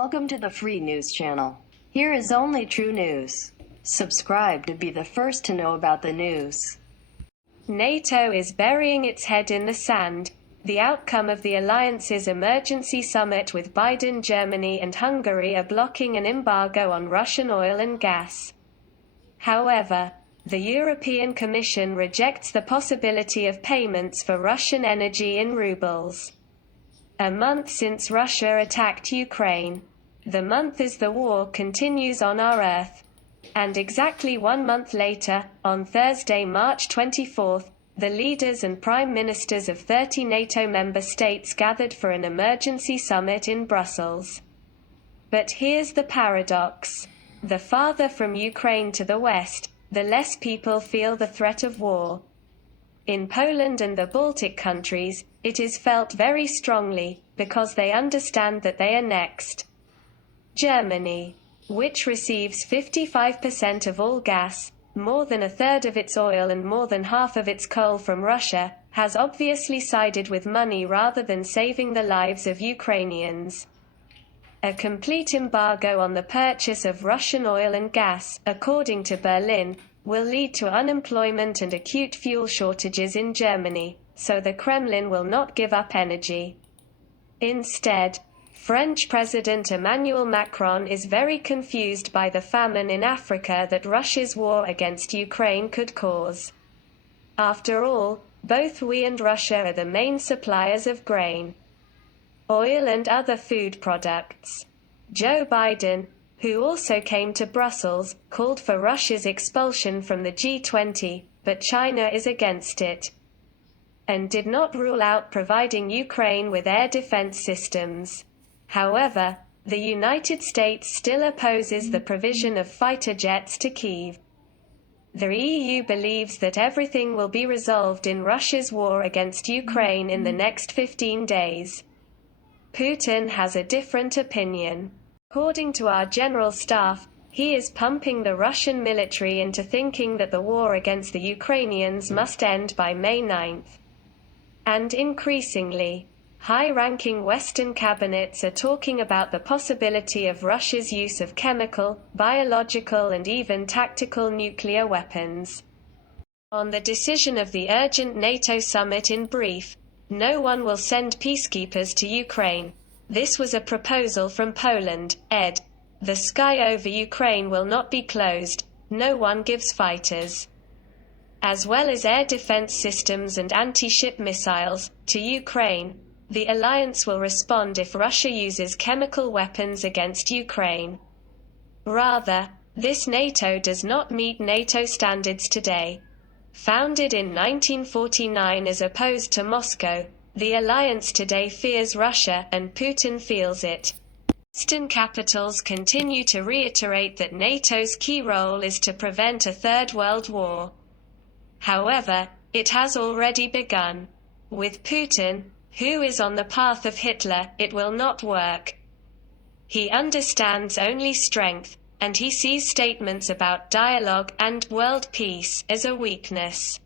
Welcome to the free news channel. Here is only true news. Subscribe to be the first to know about the news. NATO is burying its head in the sand. The outcome of the alliance's emergency summit with Biden, Germany and Hungary are blocking an embargo on Russian oil and gas. However, the European Commission rejects the possibility of payments for Russian energy in rubles. A month since Russia attacked Ukraine. The month as the war continues on our earth. And exactly 1 month later, on Thursday, March 24, the leaders and prime ministers of 30 NATO member states gathered for an emergency summit in Brussels. But here's the paradox. The farther from Ukraine to the west, the less people feel the threat of war. In Poland and the Baltic countries, it is felt very strongly, because they understand that they are next. Germany, which receives 55% of all gas, more than a third of its oil and more than half of its coal from Russia, has obviously sided with money rather than saving the lives of Ukrainians. A complete embargo on the purchase of Russian oil and gas, according to Berlin, will lead to unemployment and acute fuel shortages in Germany, so the Kremlin will not give up energy. Instead, French President Emmanuel Macron is very confused by the famine in Africa that Russia's war against Ukraine could cause. After all, both we and Russia are the main suppliers of grain, oil and other food products. Joe Biden, who also came to Brussels, called for Russia's expulsion from the G20, but China is against it, and did not rule out providing Ukraine with air defense systems. However, the United States still opposes the provision of fighter jets to Kyiv. The EU believes that everything will be resolved in Russia's war against Ukraine in the next 15 days. Putin has a different opinion. According to our general staff, he is pumping the Russian military into thinking that the war against the Ukrainians must end by May 9th. And increasingly, high-ranking Western cabinets are talking about the possibility of Russia's use of chemical, biological and even tactical nuclear weapons. On the decision of the urgent NATO summit in brief, no one will send peacekeepers to Ukraine. This was a proposal from Poland, ed. The sky over Ukraine will not be closed, no one gives fighters. As well as air defense systems and anti-ship missiles, to Ukraine. The alliance will respond if Russia uses chemical weapons against Ukraine. Rather, this NATO does not meet NATO standards today. Founded in 1949 as opposed to Moscow, the alliance today fears Russia, and Putin feels it. Western capitals continue to reiterate that NATO's key role is to prevent a Third World War. However, it has already begun. With Putin, who is on the path of Hitler, it will not work. He understands only strength, and he sees statements about dialogue and world peace as a weakness.